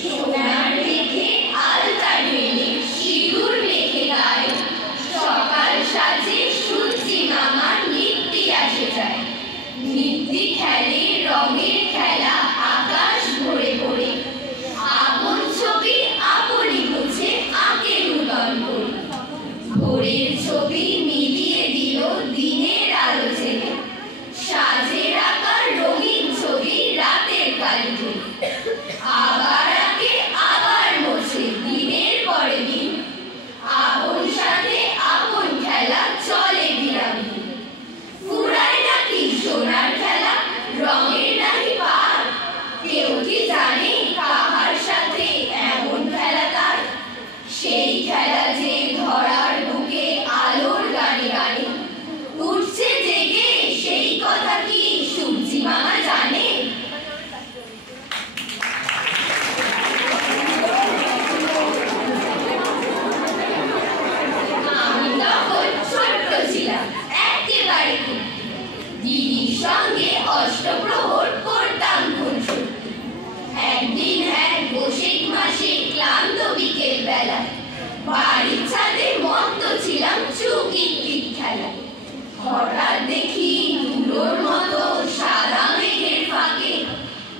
সোনার মেঘে আলতা ঢেলে সিঁদুর মেখে গায়ে সকাল সাজে সূর্যি মামা নিত্যি আসে যায়। নিত্যি খেলে রঙের খেলা আকাশ ভরে ভরে, আপন ছবি আপনি বুঝে আঁকে নূতন করে। ভোরের ছবি মিলিয়ে দিল দিনের আলো জেলে, সাজের আকার রঙিন ছবি রাতের কালি ধরে। আবার আঁকে আবার মোছে দিনের পরে দিন, আপন সাথে আপন খেলা চলে বিরামহীন। ফুরায় নাকি সোনার খেলা, রঙের নাকি পার, কেউ কি জানে কাহার সাথে এমন খেলা তার? সেই খেলা যে ধরার বুকে আলোর গানে গানে উঠছে জেগে, সেই কথা কি সূর্যি মামা জানে? আমি তখন ছোট্ট ছিলাম একেবারে, দিদির সঙ্গে অষ্টপ্রহর করতাম খুনসুটি। একদিন এক বৈশাখ মাসে ক্লান্ত বিকেল বেলা বাড়ির ছাদে মত্ত ছিলাম চুকির খেলা। হঠাৎ দেখি ধুলোর মতো সাদা মেঘের ফাঁকে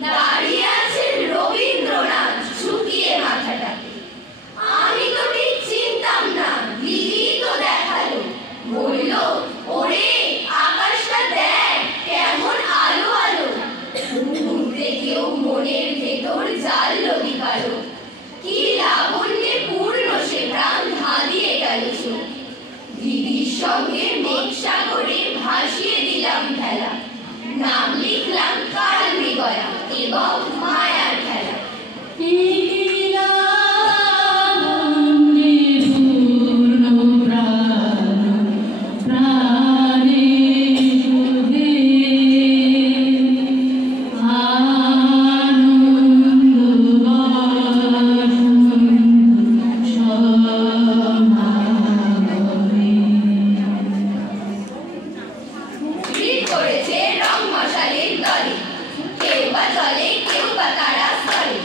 দাঁড়িয়ে আছেন রবীন্দ্রনাথ ঝুঁকিয়ে মাথাটাকে। আমি তো ঠিক চিনতাম না, দিদি তো দেখালো, বলল, ওরে আকাশটা দেখ কেমন আলো আলো। মুহূর্তে কেউ মনের ভেতর জানলো বিকালো, কি লাবণ্যে পূর্ণ সে প্রাণ ধাঁধিয়ে গেল চোখ। দিদির সঙ্গে মেঘ সাগরে ভাসিয়ে দিলাম খেলা, নাম লিখলাম কাল মৃগয়া এবং মায়ার খেলা। করেছে রং মশালের দলে, কেউ বা জলে কেউ বা তারা স্তরে।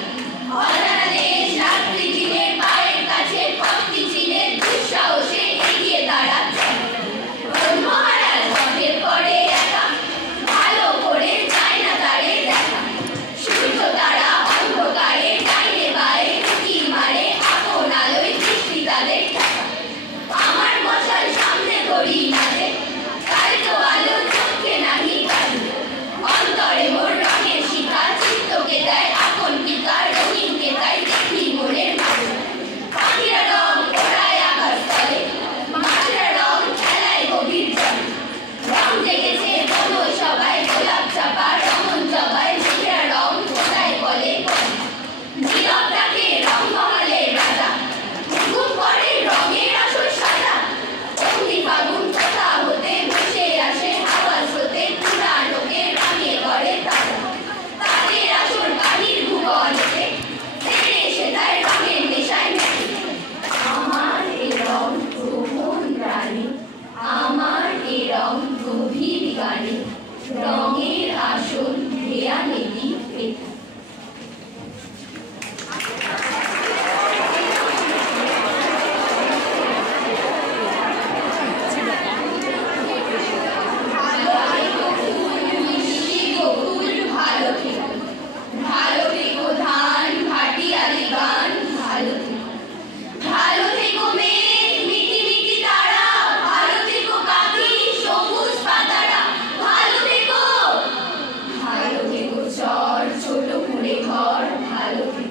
অজানা দেশ রাত্রি দিনের পায়ের কাছে পথটি চিনে দুঃসাহসে এগিয়ে তারা চলে। মহারাজ পথের পরে একা, ভালো করে যায় না তারে দেখা। সূর্য তারা অন্ধকারে ডাইনে বায়ে উঁকি মারে, আপন আলোয় দৃষ্টি তাদের ঠেকা। আমার মশাল সামনে ধরি নাচে, তাই তো আলো চোখে নাহি কাজে। অন্তরে মোর রঙের শিখা চিত্তকে দেয় আপন পিতা, রঙিনকে তাই দেখি মনের মাঝে। পাখিরা রং ওড়ায় আকাশ তলে, মাছেরা রং খেলায় গভীর জলে। রং জেগেছে বনই সবাই, গোলাপ চাপা রমন জবায়, মেঘেরা রং কোথায় বলে বলে। নীরব ডাকে রং মহলের রাজা, হুকুম করে রঙের আসর সাজা। অগ্নি ফাগুন কোথা হতে ভেসে আসে হাওয়া স্রোতে, পুরানোকে রাঙিয়ে করে তাজা। তাদের আসর বাহির ভুবনেতে, ছেড়ে এসে তাই রঙের নেশায় মেতে। আমার এ রং গোপন প্রাণে, আমার এ রং গভীর গানে, রঙের আসল ধেয়া নেলি পেতে। ভালো থেকো ধান ভাটিয়ালি গান, ভালো থেকো। ভালো থেকো মেঘ মিটি মিটি তারা, ভালো থেকো পাখি সবুজ পাতারা, ভালো থেকো। ভালো থেকো চর ছোট কুঁড়ে ঘর, ভালো থেকো।